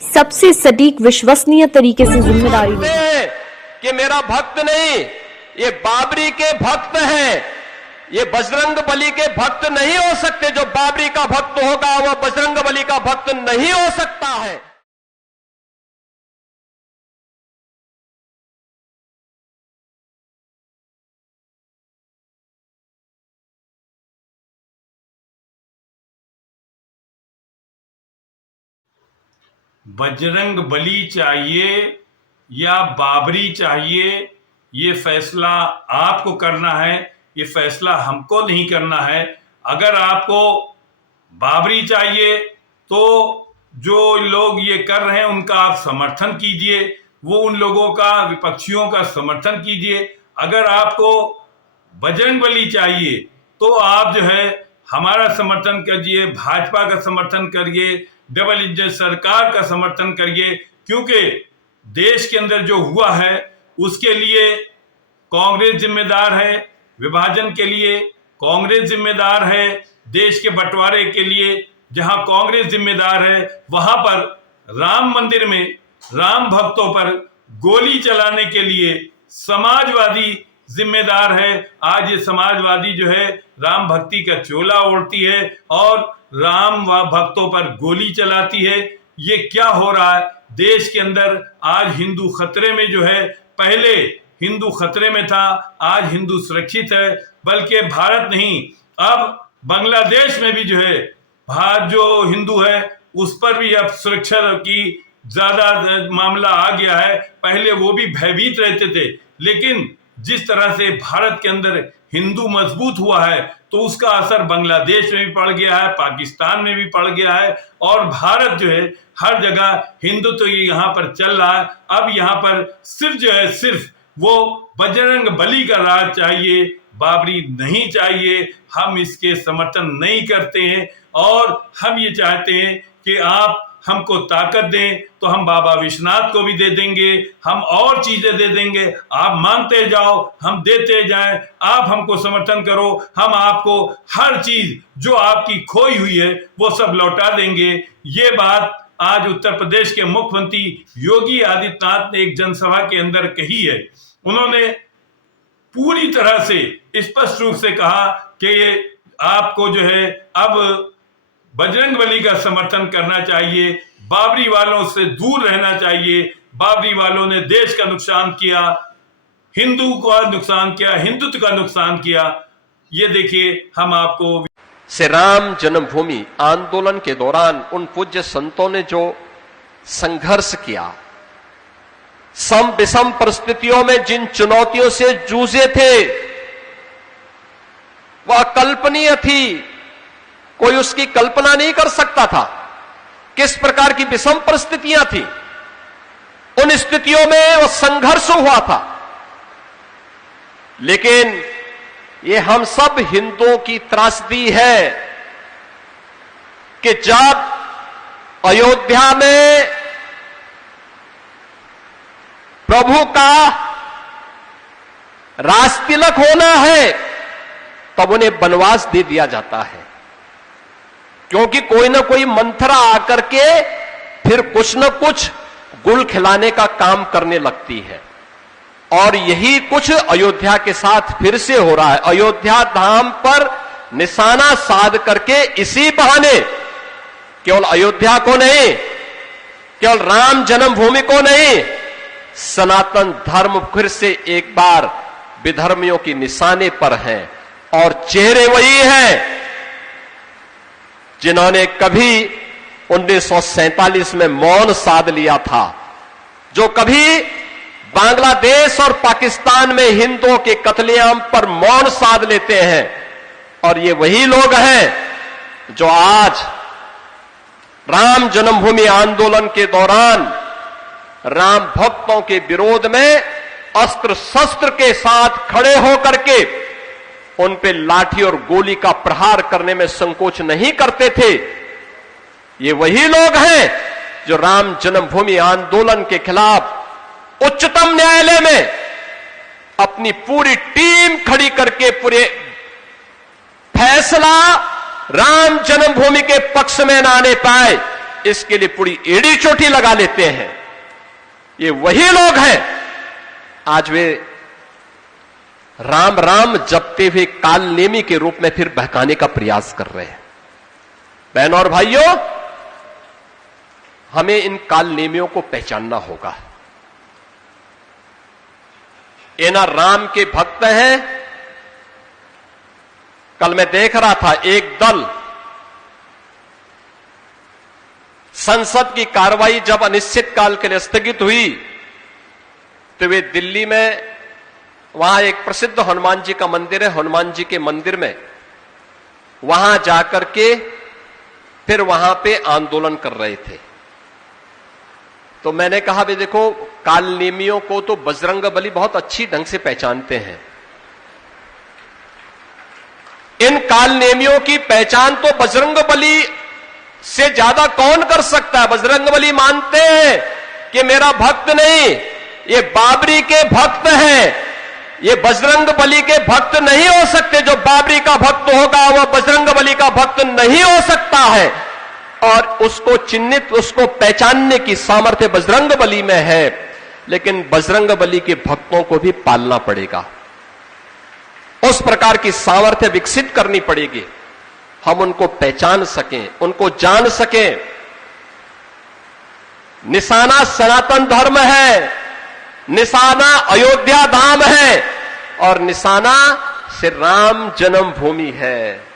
सबसे सटीक विश्वसनीय तरीके से जिम्मेदारी हैं कि मेरा भक्त नहीं, ये बाबरी के भक्त हैं, ये बजरंग बली के भक्त नहीं हो सकते। जो बाबरी का भक्त होगा वह बजरंग बली का भक्त नहीं हो सकता है। बजरंग बली चाहिए या बाबरी चाहिए, ये फैसला आपको करना है, ये फैसला हमको नहीं करना है। अगर आपको बाबरी चाहिए तो जो लोग ये कर रहे हैं उनका आप समर्थन कीजिए, वो उन लोगों का, विपक्षियों का समर्थन कीजिए। अगर आपको बजरंग बली चाहिए तो आप जो है हमारा समर्थन करिए, भाजपा का समर्थन करिए, डबल इंजन सरकार का समर्थन करिए, क्योंकि देश के अंदर जो हुआ है उसके लिए कांग्रेस जिम्मेदार है, विभाजन के लिए कांग्रेस जिम्मेदार है, देश के बंटवारे के लिए जहां कांग्रेस जिम्मेदार है, वहां पर राम मंदिर में राम भक्तों पर गोली चलाने के लिए समाजवादी जिम्मेदार है। आज ये समाजवादी जो है राम भक्ति का चोला ओढ़ती है और राम व भक्तों पर गोली चलाती है। ये क्या हो रहा है देश के अंदर? आज हिंदू खतरे में जो है, पहले हिंदू खतरे में था, आज हिंदू सुरक्षित है। बल्कि भारत नहीं, अब बांग्लादेश में भी जो है भारत जो हिंदू है उस पर भी अब सुरक्षा की ज्यादा मामला आ गया है। पहले वो भी भयभीत रहते थे, लेकिन जिस तरह से भारत के अंदर हिंदू मजबूत हुआ है तो उसका असर बांग्लादेश में भी पड़ गया है, पाकिस्तान में भी पड़ गया है, और भारत जो है हर जगह हिंदू तो यहाँ पर चल रहा है। अब यहाँ पर सिर्फ जो है सिर्फ वो बजरंग बली का राज चाहिए, बाबरी नहीं चाहिए। हम इसके समर्थन नहीं करते हैं और हम ये चाहते हैं कि आप हमको ताकत दें तो हम बाबा विश्वनाथ को भी दे देंगे, हम और चीजें दे देंगे। आप मांगते जाओ, हम देते जाएं। आप हमको समर्थन करो, हम आपको हर चीज जो आपकी खोई हुई है वो सब लौटा देंगे। ये बात आज उत्तर प्रदेश के मुख्यमंत्री योगी आदित्यनाथ ने एक जनसभा के अंदर कही है। उन्होंने पूरी तरह से स्पष्ट रूप से कहा कि आपको जो है अब बजरंग बली का समर्थन करना चाहिए, बाबरी वालों से दूर रहना चाहिए। बाबरी वालों ने देश का नुकसान किया, हिंदू का नुकसान किया, हिंदुत्व का नुकसान किया। ये देखिए, हम आपको से राम जन्मभूमि आंदोलन के दौरान उन पूज्य संतों ने जो संघर्ष किया, सम विषम परिस्थितियों में जिन चुनौतियों से जूझे थे, वह अकल्पनीय थी। कोई उसकी कल्पना नहीं कर सकता था किस प्रकार की विषम परिस्थितियां थी। उन स्थितियों में वह संघर्ष हुआ था। लेकिन ये हम सब हिंदुओं की त्रासदी है कि जब अयोध्या में प्रभु का राज तिलक होना है तब उन्हें वनवास दे दिया जाता है, क्योंकि कोई ना कोई मंथरा आकर के फिर कुछ न कुछ गुल खिलाने का काम करने लगती है। और यही कुछ अयोध्या के साथ फिर से हो रहा है। अयोध्या धाम पर निशाना साध करके इसी बहाने केवल अयोध्या को नहीं, केवल राम जन्मभूमि को नहीं, सनातन धर्म फिर से एक बार विधर्मियों की निशाने पर हैं। और चेहरे वही हैं जिन्होंने कभी 1947 में मौन साध लिया था, जो कभी बांग्लादेश और पाकिस्तान में हिंदुओं के कत्लेआम पर मौन साध लेते हैं। और ये वही लोग हैं जो आज राम जन्मभूमि आंदोलन के दौरान राम भक्तों के विरोध में अस्त्र शस्त्र के साथ खड़े होकर के उन पे लाठी और गोली का प्रहार करने में संकोच नहीं करते थे। ये वही लोग हैं जो राम जन्मभूमि आंदोलन के खिलाफ उच्चतम न्यायालय में अपनी पूरी टीम खड़ी करके पूरे फैसला राम जन्मभूमि के पक्ष में न आने पाए, इसके लिए पूरी एड़ी चोटी लगा लेते हैं। ये वही लोग हैं आज वे राम राम जपते हुए काल नेमी के रूप में फिर बहकाने का प्रयास कर रहे हैं। बहनों और भाइयों, हमें इन काल नेमियों को पहचानना होगा। ये ना राम के भक्त हैं। कल मैं देख रहा था एक दल संसद की कार्रवाई जब अनिश्चित काल के लिए स्थगित हुई तो वे दिल्ली में वहां एक प्रसिद्ध हनुमान जी का मंदिर है, हनुमान जी के मंदिर में वहां जाकर के फिर वहां पे आंदोलन कर रहे थे। तो मैंने कहा भी देखो, काल नेमियों को तो बजरंगबली बहुत अच्छी ढंग से पहचानते हैं। इन काल नेमियों की पहचान तो बजरंगबली से ज्यादा कौन कर सकता है। बजरंगबली मानते हैं कि मेरा भक्त नहीं, ये बाबरी के भक्त हैं। ये बजरंगबली के भक्त नहीं हो सकते। जो बाबरी का भक्त होगा वह बजरंगबली का भक्त नहीं हो सकता है। और उसको चिन्हित, उसको पहचानने की सामर्थ्य बजरंगबली में है। लेकिन बजरंगबली के भक्तों को भी पालना पड़ेगा, उस प्रकार की सामर्थ्य विकसित करनी पड़ेगी, हम उनको पहचान सकें, उनको जान सकें। निशाना सनातन धर्म है, निशाना अयोध्या धाम है और निशाना श्री राम जन्मभूमि है।